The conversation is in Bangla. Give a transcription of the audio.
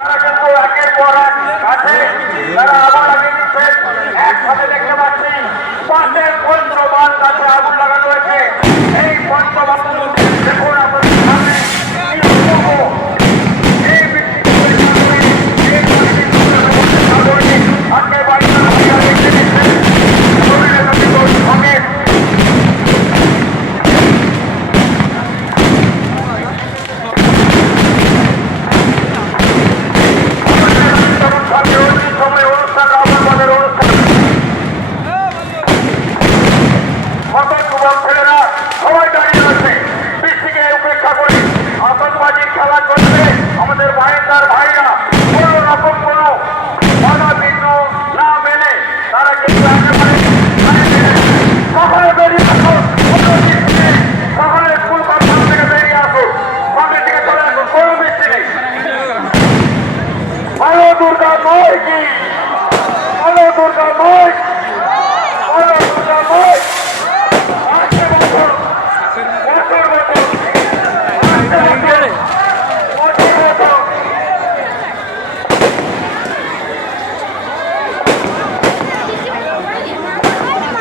তারা কিন্তু একের পর এক কাছে তারা আগুন লাগিয়ে দিচ্ছে। একসাথে দেখতে পাচ্ছি পাশের পঞ্চবান কাছে আগুন লাগানো হয়েছে। এই পঞ্চবান দেখুন আপনাদের সামনে কি অপূর্ব। এই ব্যক্তি আজকে বাড়িতে দেখতে দিচ্ছে সঙ্গে খেলা করছে আমাদের ভাইদার ভাইরা কোন রকম কোন বাধা বিঘ্ন না মেনে তারা কিন্তু একেবারে সকালে বেরিয়ে আসুন, সকালে স্কুল কলেজ থেকে বেরিয়ে আসুন, মাঠের দিকে চলে আসুন, কোনো বৃষ্টি নেই। ভালো দুর্গা নয় কি, ভালো দুর্গা নয়।